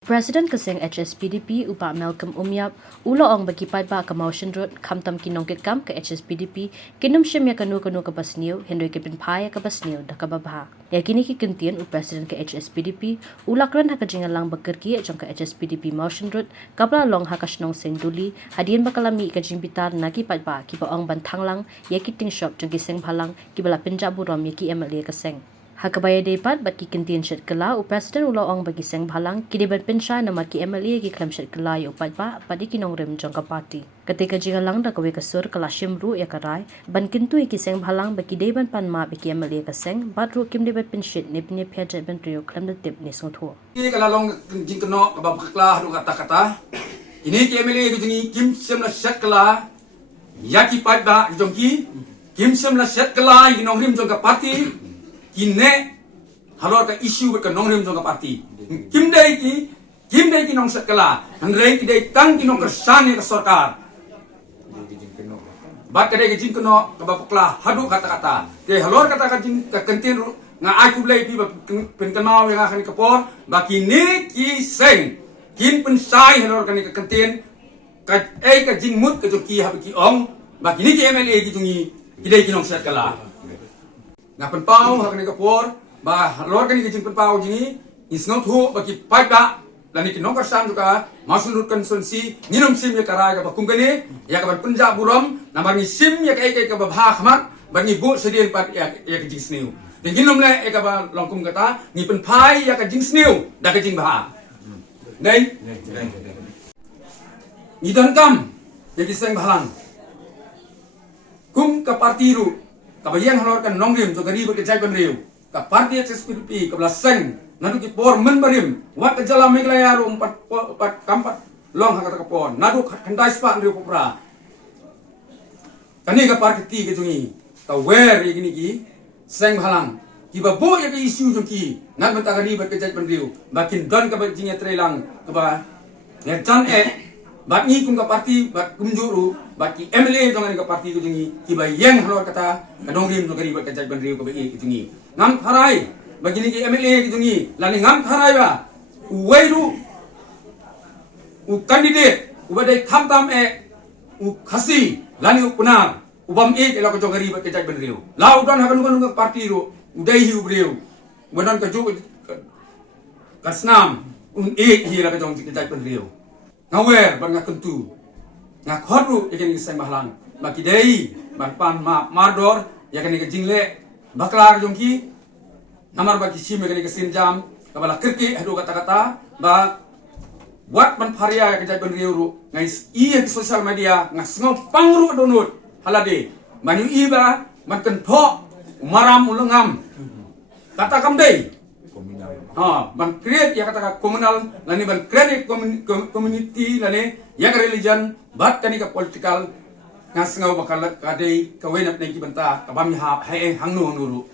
President Keseng HSPDP Upa Malcolm Umyap ulo ong bagipad ba ka motion road kamtam kinong kitkam ka HSPDP kinum shimya kanu ke basniu hendoy ke pinpaya ke basniu da ka babha ya kini ki kintian u president ke HSPDP ulakran ha ka jingalang bagkerki jong ka HSPDP motion road kapla long ha kasnong senduli hadien bakalami ka jingbitar nagi padba ki ba ong bantanglang ya kiting shop jong Keseng Bhalang ki bala Punjab rom ya ki MLA Keseng Hakabaya depat bat ki kintian shet kala u president ulo ong bagi Keseng Bhalang ki debat pensha nama ki MLA ki klam shet kala yo pat ba padi kinong rem jong ka party ketika jingalang da kawe kasur kala shimru ya karai ban kintu ki Keseng Bhalang bagi deban pan ma bagi MLA Keseng bat ru kim debat penshet ne pne pheje ben trio klam da tip ni song tho ki kala long jingkno ka bakla hadu kata ini ki MLA ki jingi kim semla shet kala ya ki pat ba jong ki kim semla shet kala kinong rim jong ka party kine halor ka issue ka nongrim jong ka party kim dai ki nong sakala hangrei ki dai tang ki nong kersan ka sarkar bat ka dai ki jingkno ka bakla hadu kata ke halor kata ka jing ka kentin nga ai ku blai pi pen kanau yang akan ka por ba ki ni ki seng kin pen sai halor ka ni ka kentin ka ka jingmut ka joki ha ki ong ba ki ni ki MLA ki jungi ki dai ki nong sakala na penpau hak ni kapor ba lor kan ni jing penpau jingi isngot hu bagi pada lani ki nongkar san juga masun konsensi ninum sim ya karai ka bakum kani ya ka Punjab buram namar ni sim ya ka ba bha khamat bani bu sedien pat ya ka jing sneu den ginum le ka ba longkum kata ni penpai ya ka jing sneu da ka jing bha nei ni dan kam ya Keseng Bhalang kum ka parti ru kabayan halor kan nongrim jo gari berkecai benriu ka parti HSPDP ka belaseng nadu ki por men barim wat ka jala meglaya ro empat kampat long hakata ka por nadu khandai spa ndriu popra kani ka parti ke jungi ka wer ye gini ki Keseng Bhalang ki ba bo ye ka isu jo ki nag menta gari berkecai benriu bakin don ka jinga trelang ka ba ya jan bat ni kum ka parti bat kumjuru bat ki MLA jangan ka parti ku jingi ki ba yang halor kata kadongrim no gari bat ka jaj bandriu ka ba ki jingi ngam tharai bagini ki MLA ki jingi lani ngam tharai ba uwairu u candidate u badai khamtam u khasi lani u punar ubam e la ka jogari bat ka jaj bandriu lau don hakan ka parti ru udai hi ubriu wadan ka ju kasnam un e hi la ka jong ka jaj bandriu ngawer ban nga kentu nga khotru yakin Keseng Bhalang baki dei ban pan ma mardor yakin ke jingle baklar jongki namar baki sim yakin ke sinjam kabala kirki hadu kata ba wat ban pharia ke jai ban riuru ngais i ke social media nga sngo pangru donut halade manu iba man kentho maram ulungam kata kam dei ban create ya kata komunal lani ban create community lani ya religion bat kani ka political ngasngau bakal kadai kawenap nei ki banta kabami ha hangnu